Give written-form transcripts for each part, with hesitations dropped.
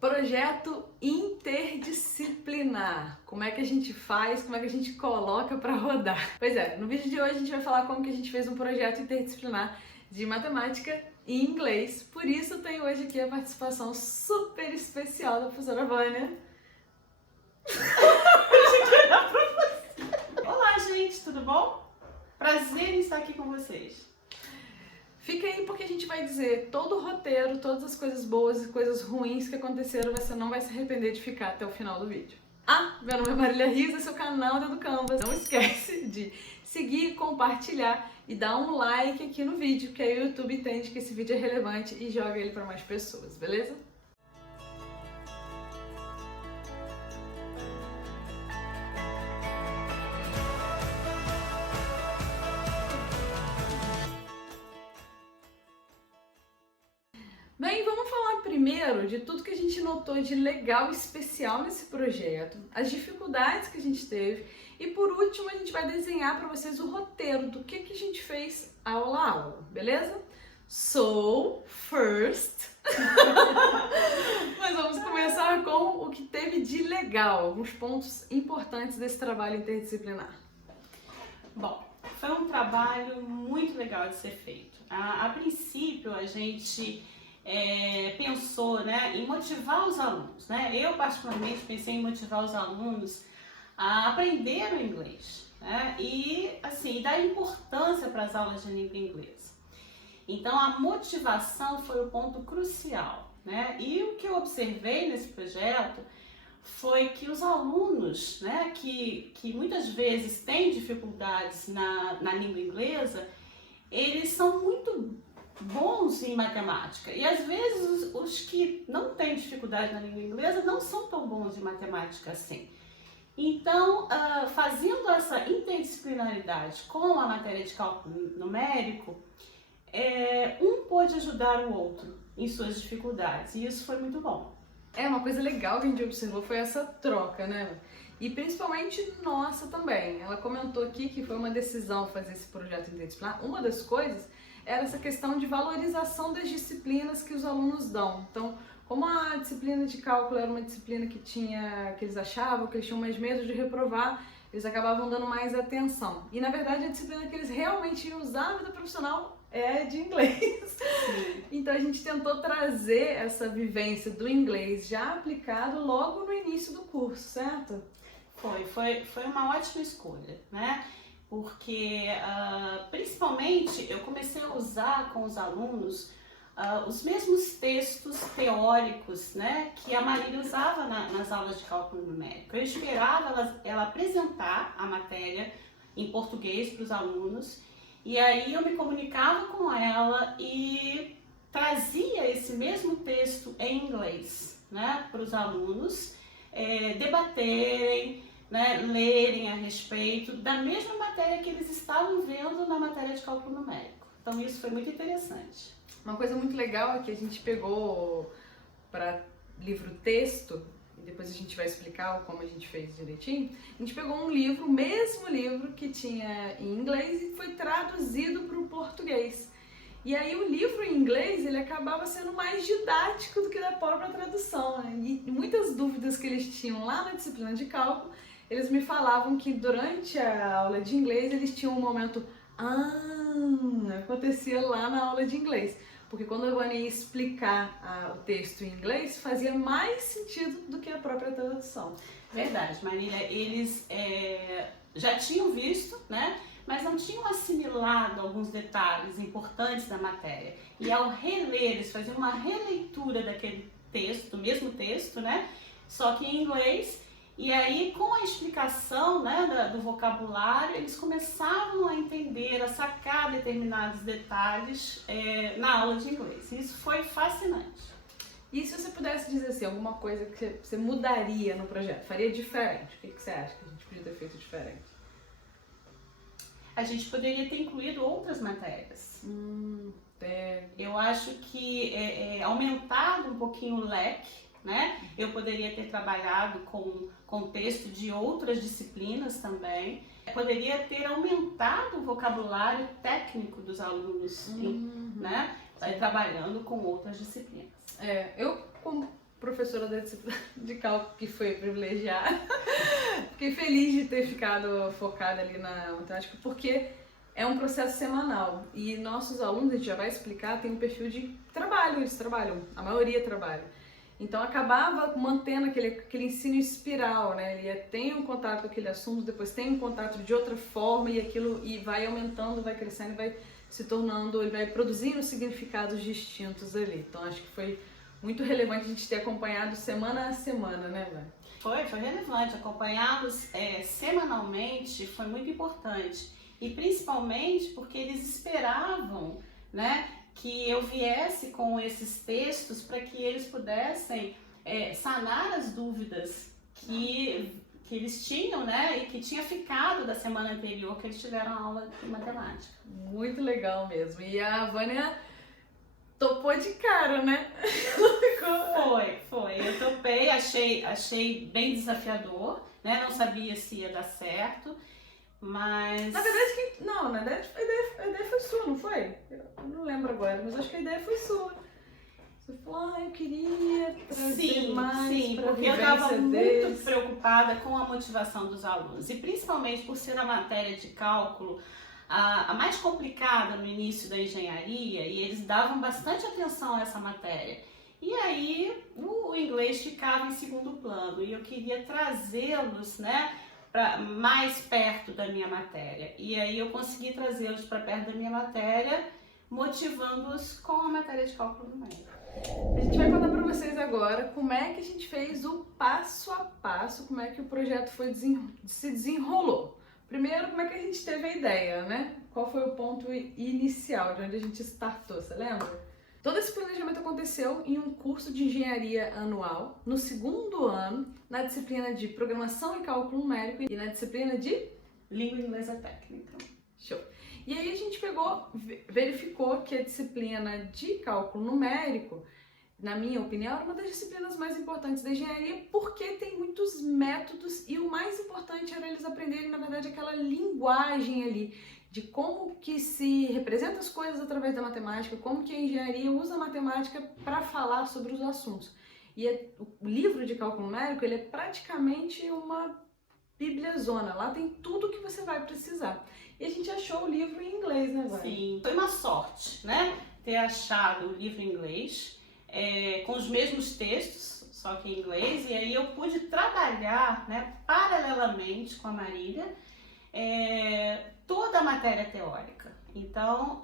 Projeto interdisciplinar. Como é que a gente faz, como é que a gente coloca para rodar? Pois é, no vídeo de hoje a gente vai falar como que a gente fez um projeto interdisciplinar de matemática e inglês. Por isso eu tenho hoje aqui a participação super especial da professora Vânia. Olá, gente, tudo bom? Prazer em estar aqui com vocês. Fica aí porque a gente vai dizer todo o roteiro, todas as coisas boas e coisas ruins que aconteceram, você não vai se arrepender de ficar até o final do vídeo. Meu nome é Marília Rios, esse é o canal do Canvas. Não esquece de seguir, compartilhar e dar um like aqui no vídeo, que aí o YouTube entende que esse vídeo é relevante e joga ele para mais pessoas, beleza? Bem, vamos falar primeiro de tudo que a gente notou de legal e especial nesse projeto, as dificuldades que a gente teve e por último a gente vai desenhar para vocês o roteiro do que a gente fez aula a aula, beleza? So, first, nós vamos começar com o que teve de legal, alguns pontos importantes desse trabalho interdisciplinar. Bom, foi um trabalho muito legal de ser feito. A princípio a gente pensou, em motivar os alunos, Eu particularmente pensei em motivar os alunos a aprender o inglês, E assim, dar importância para as aulas de língua inglesa. Então a motivação foi o ponto crucial, E o que eu observei nesse projeto foi que os alunos, que muitas vezes têm dificuldades na língua inglesa, eles são muito bons em matemática e às vezes os que não têm dificuldade na língua inglesa não são tão bons em matemática assim. Então, fazendo essa interdisciplinaridade com a matéria de cálculo numérico, um pôde ajudar o outro em suas dificuldades e isso foi muito bom. Uma coisa legal que a gente observou foi essa troca, E principalmente nossa também. Ela comentou aqui que foi uma decisão fazer esse projeto interdisciplinar. Uma das coisas era essa questão de valorização das disciplinas que os alunos dão. Então, como a disciplina de cálculo era uma disciplina que eles achavam que eles tinham mais medo de reprovar, eles acabavam dando mais atenção. E na verdade a disciplina que eles realmente iam usar na vida profissional é de inglês. Então a gente tentou trazer essa vivência do inglês já aplicado logo no início do curso, certo? Foi uma ótima escolha, Porque principalmente eu comecei a usar com os alunos os mesmos textos teóricos, que a Marília usava nas aulas de cálculo numérico. Eu esperava ela apresentar a matéria em português para os alunos e aí eu me comunicava com ela e trazia esse mesmo texto em inglês, para os alunos debaterem, lerem a respeito da mesma matéria que eles estavam vendo na matéria de cálculo numérico. Então isso foi muito interessante. Uma coisa muito legal é que a gente pegou para livro-texto, e depois a gente vai explicar como a gente fez direitinho, a gente pegou um livro, o mesmo livro que tinha em inglês e foi traduzido para o português. E aí o livro em inglês, ele acabava sendo mais didático do que da própria tradução, E muitas dúvidas que eles tinham lá na disciplina de cálculo, eles me falavam que durante a aula de inglês eles tinham um momento acontecia lá na aula de inglês. Porque quando a Vânia ia explicar o texto em inglês, fazia mais sentido do que a própria tradução. Verdade, Marília, eles já tinham visto, mas não tinham assimilado alguns detalhes importantes da matéria. E ao reler, eles faziam uma releitura daquele texto, do mesmo texto, Só que em inglês. E aí, com a explicação do vocabulário, eles começavam a entender, a sacar determinados detalhes na aula de inglês. Isso foi fascinante. E se você pudesse dizer assim, alguma coisa que você mudaria no projeto, faria diferente? O que você acha que a gente podia ter feito diferente? A gente poderia ter incluído outras matérias. Eu acho que aumentado um pouquinho o leque, Eu poderia ter trabalhado com contexto de outras disciplinas também. Poderia ter aumentado o vocabulário técnico dos alunos, trabalhando com outras disciplinas. Eu professora da disciplina de cálculo que foi privilegiada. Fiquei feliz de ter ficado focada ali na matemática, porque é um processo semanal e nossos alunos, a gente já vai explicar, tem um perfil de trabalho, eles trabalham, a maioria trabalha. Então acabava mantendo aquele ensino em espiral, né? Ele tem um contato com aquele assunto, depois tem um contato de outra forma e aquilo e vai aumentando, vai crescendo, vai se tornando, ele vai produzindo significados distintos ali. Então acho que foi muito relevante a gente ter acompanhado semana a semana, né, Vânia? Foi relevante. Acompanhá-los semanalmente foi muito importante. E principalmente porque eles esperavam, né, que eu viesse com esses textos para que eles pudessem sanar as dúvidas que eles tinham, né, e que tinha ficado da semana anterior que eles tiveram aula de matemática. Muito legal mesmo. E a Vânia topou de cara, né? Foi. Eu topei, achei bem desafiador, né? Não sabia se ia dar certo, mas... Na verdade, a ideia foi sua, não foi? Eu não lembro agora, mas acho que a ideia foi sua. Você falou, eu queria trazer mais pra porque eu vivência estava deles. muito preocupada com a motivação dos alunos. E principalmente por ser a matéria de cálculo a mais complicada no início da engenharia, e eles davam bastante atenção a essa matéria. E aí o inglês ficava em segundo plano e eu queria trazê-los, né, mais perto da minha matéria. E aí eu consegui trazê-los para perto da minha matéria, motivando-os com a matéria de cálculo numérico. A gente vai contar para vocês agora como é que a gente fez o passo a passo, como é que o projeto se desenrolou. Primeiro, como é que a gente teve a ideia, né? Qual foi o ponto inicial, de onde a gente startou, você lembra? Todo esse planejamento aconteceu em um curso de engenharia anual, no segundo ano, na disciplina de programação e cálculo numérico e na disciplina de língua inglesa técnica. Show! E aí a gente verificou que a disciplina de cálculo numérico, na minha opinião, era uma das disciplinas mais importantes da engenharia, porque tem muitos métodos e o mais importante era eles aprenderem, na verdade, aquela linguagem ali, de como que se representa as coisas através da matemática, como que a engenharia usa a matemática para falar sobre os assuntos. E o livro de cálculo numérico, ele é praticamente uma bibliazona, lá tem tudo que você vai precisar. E a gente achou o livro em inglês, né, Vânia? Sim, foi uma sorte, né, ter achado o livro em inglês, com os mesmos textos, só que em inglês, e aí eu pude trabalhar, né, paralelamente com a Marília, toda a matéria teórica. Então,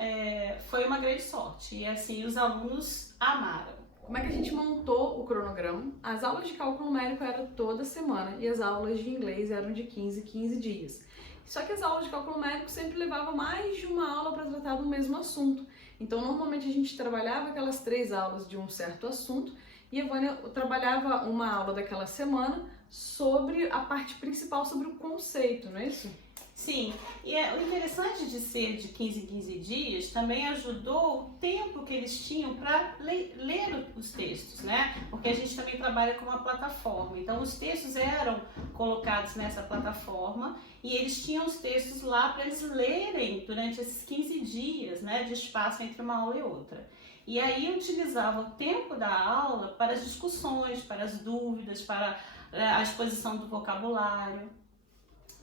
foi uma grande sorte, e assim, os alunos amaram. Como é que a gente montou o cronograma? As aulas de cálculo numérico eram toda semana e as aulas de inglês eram de 15 em 15 dias. Só que as aulas de cálculo numérico sempre levavam mais de uma aula para tratar do mesmo assunto. Então, normalmente a gente trabalhava aquelas 3 aulas de um certo assunto e a Vânia trabalhava uma aula daquela semana sobre a parte principal, sobre o conceito, não é isso? Sim, e o interessante de ser de 15 em 15 dias também ajudou o tempo que eles tinham para ler os textos, né? Porque a gente também trabalha com uma plataforma, então os textos eram colocados nessa plataforma e eles tinham os textos lá para eles lerem durante esses 15 dias, né, de espaço entre uma aula e outra. E aí eu utilizava o tempo da aula para as discussões, para as dúvidas, para a exposição do vocabulário.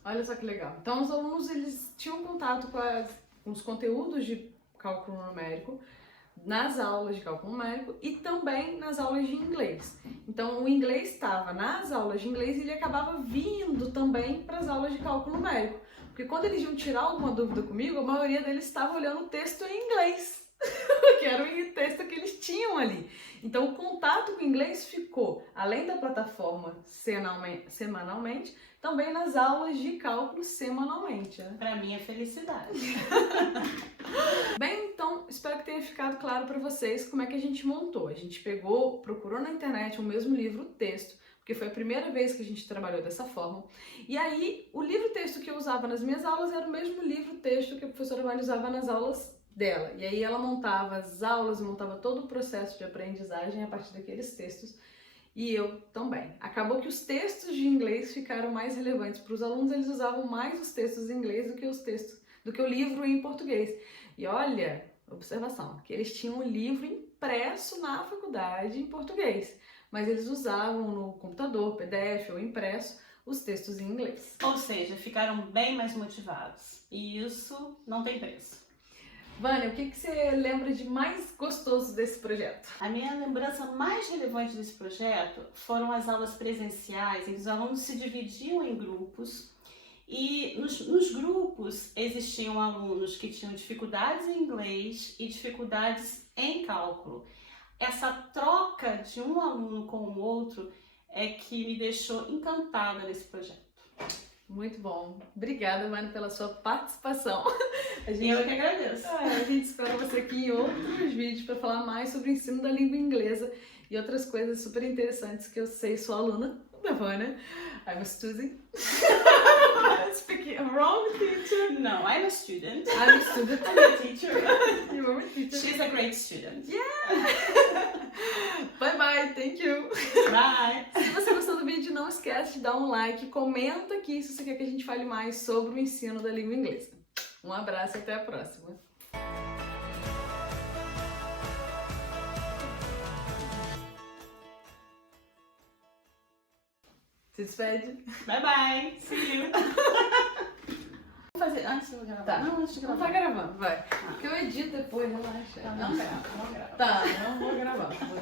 Olha só que legal. Então, os alunos, eles tinham contato com os conteúdos de cálculo numérico nas aulas de cálculo numérico e também nas aulas de inglês. Então, o inglês estava nas aulas de inglês e ele acabava vindo também para as aulas de cálculo numérico. Porque quando eles iam tirar alguma dúvida comigo, a maioria deles estava olhando o texto em inglês, que era o texto que eles tinham ali. Então, o contato com o inglês ficou, além da plataforma semanalmente, também nas aulas de cálculo semanalmente, né? Para mim é felicidade. Bem, então, espero que tenha ficado claro para vocês como é que a gente montou. A gente procurou na internet o mesmo livro, o texto, porque foi a primeira vez que a gente trabalhou dessa forma. E aí, o livro-texto que eu usava nas minhas aulas era o mesmo livro-texto que a professora Vânia usava nas aulas dela. E aí ela montava as aulas, montava todo o processo de aprendizagem a partir daqueles textos. E eu também. Acabou que os textos de inglês ficaram mais relevantes para os alunos, eles usavam mais os textos em inglês do que o livro em português. E olha, observação, que eles tinham um livro impresso na faculdade em português, mas eles usavam no computador, PDF ou impresso, os textos em inglês. Ou seja, ficaram bem mais motivados. E isso não tem preço. Vânia, o que você lembra de mais gostoso desse projeto? A minha lembrança mais relevante desse projeto foram as aulas presenciais, em que os alunos se dividiam em grupos e nos grupos existiam alunos que tinham dificuldades em inglês e dificuldades em cálculo. Essa troca de um aluno com o outro é que me deixou encantada nesse projeto. Muito bom. Obrigada, Vânia, pela sua participação. Eu que agradeço. A gente espera você aqui em outros vídeos para falar mais sobre o ensino da língua inglesa e outras coisas super interessantes que eu sei. Sou aluna da Vânia. I'm a student. Speaking wrong, teacher. No, I'm a student. I'm a student. I'm a teacher. You're a teacher. She's a great student. Yeah! Bye bye, thank you. Bye. Se você gostou do vídeo, não esquece de dar um like, comenta aqui se você quer que a gente fale mais sobre o ensino da língua inglesa. Um abraço e até a próxima. Se despede. Bye bye. See you. Vou fazer antes de gravar. Tá. Não, antes de Não gravar. tá gravando, vai. Porque eu edito depois, relaxa. Não grava, não grava. Tá, não vou gravar. Vou